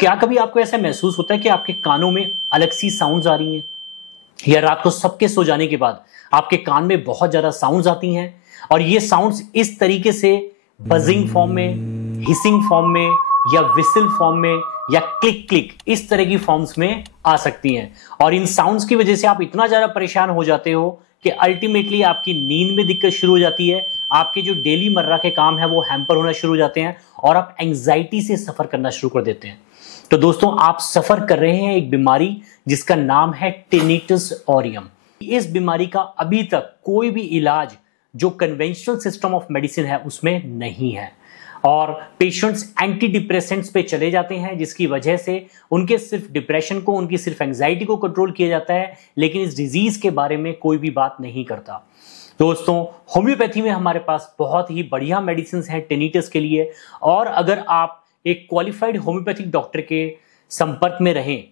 क्या कभी आपको ऐसा महसूस होता है कि आपके कानों में अलग सी साउंड्स आ रही हैं, या रात को सबके सो जाने के बाद आपके कान में बहुत ज्यादा साउंड्स आती हैं और ये साउंड्स इस तरीके से बजिंग फॉर्म में, हिसिंग फॉर्म में, या विसिल फॉर्म में, या क्लिक क्लिक इस तरह की फॉर्म्स में आ सकती हैं। और इन साउंड्स की वजह से आप इतना ज्यादा परेशान हो जाते हो कि अल्टीमेटली आपकी नींद में दिक्कत शुरू हो जाती है, आपके जो डेली मर्रा के काम है वो हैम्पर होना शुरू हो जाते हैं और आप एंजाइटी से सफर करना शुरू कर देते हैं। तो दोस्तों, आप सफर कर रहे हैं एक बीमारी जिसका नाम है टिनिटस ऑरियम। इस बीमारी का अभी तक कोई भी इलाज जो कन्वेंशनल सिस्टम ऑफ मेडिसिन है उसमें नहीं है और पेशेंट्स एंटी डिप्रेसेंट्स पे चले जाते हैं, जिसकी वजह से उनके सिर्फ डिप्रेशन को, उनकी सिर्फ एंजाइटी को कंट्रोल किया जाता है, लेकिन इस डिजीज के बारे में कोई भी बात नहीं करता। दोस्तों, होम्योपैथी में हमारे पास बहुत ही बढ़िया मेडिसिन हैं टिनिटस के लिए, और अगर आप एक क्वालिफाइड होम्योपैथिक डॉक्टर के संपर्क में रहें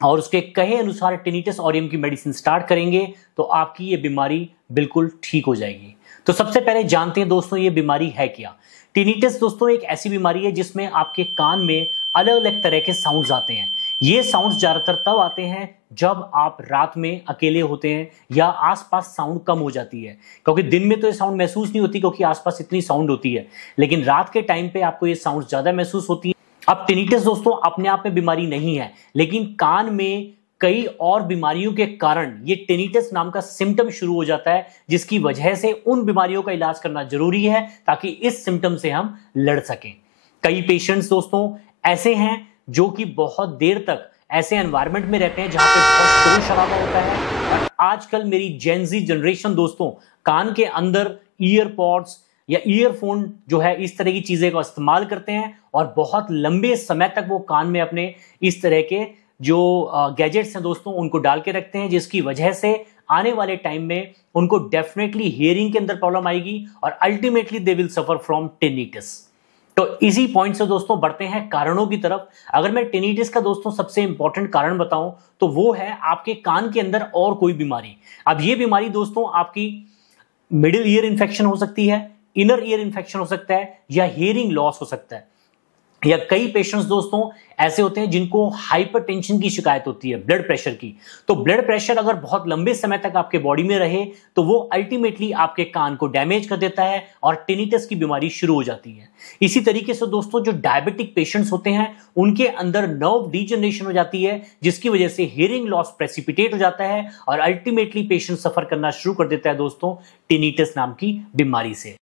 और उसके कहे अनुसार टिनिटस ऑरियम की मेडिसिन स्टार्ट करेंगे तो आपकी ये बीमारी बिल्कुल ठीक हो जाएगी। तो सबसे पहले जानते हैं दोस्तों, ये बीमारी है क्या। टिनिटस दोस्तों एक ऐसी बीमारी है जिसमें आपके कान में अलग अलग तरह के साउंड्स आते हैं। ये साउंड्स ज्यादातर तब आते हैं जब आप रात में अकेले होते हैं या आसपास साउंड कम हो जाती है, क्योंकि दिन में तो ये साउंड महसूस नहीं होती क्योंकि आसपास इतनी साउंड होती है, लेकिन रात के टाइम पे आपको ये साउंड ज्यादा महसूस होती है। अब टिनिटस दोस्तों अपने आप में बीमारी नहीं है, लेकिन कान में कई और बीमारियों के कारण ये टिनिटस नाम का सिम्टम शुरू हो जाता है, जिसकी वजह से उन बीमारियों का इलाज करना जरूरी है ताकि इस सिम्टम से हम लड़ सकें। कई पेशेंट्स दोस्तों ऐसे हैं जो कि बहुत देर तक ऐसे एनवायरनमेंट में रहते हैं जहां पे बहुत शोर शराबा होता है, और आजकल मेरी जेनजी जनरेशन दोस्तों कान के अंदर ईयरपॉड्स या ईयरफोन जो है इस तरह की चीजें का इस्तेमाल करते हैं और बहुत लंबे समय तक वो कान में अपने इस तरह के जो गैजेट्स हैं दोस्तों उनको डाल के रखते हैं, जिसकी वजह से आने वाले टाइम में उनको डेफिनेटली हियरिंग के अंदर प्रॉब्लम आएगी और ultimately they will suffer from tinnitus. तो इसी पॉइंट से दोस्तों बढ़ते हैं कारणों की तरफ। अगर मैं टिनिटस का दोस्तों सबसे इंपॉर्टेंट कारण बताऊं तो वो है आपके कान के अंदर और कोई बीमारी। अब ये बीमारी दोस्तों आपकी मिडिल ईयर इंफेक्शन हो सकती है, इनर ईयर इंफेक्शन हो सकता है, या हियरिंग लॉस हो सकता है, या कई पेशेंट्स दोस्तों ऐसे होते हैं जिनको हाइपरटेंशन की शिकायत होती है, ब्लड प्रेशर की। तो ब्लड प्रेशर अगर बहुत लंबे समय तक आपके बॉडी में रहे तो वो अल्टीमेटली आपके कान को डैमेज कर देता है और टिनिटस की बीमारी शुरू हो जाती है। इसी तरीके से दोस्तों जो डायबिटिक पेशेंट्स होते हैं उनके अंदर नर्व डिजनरेशन हो जाती है, जिसकी वजह से हियरिंग लॉस प्रेसिपिटेट हो जाता है और अल्टीमेटली पेशेंट सफर करना शुरू कर देता है दोस्तों टिनिटस नाम की बीमारी से।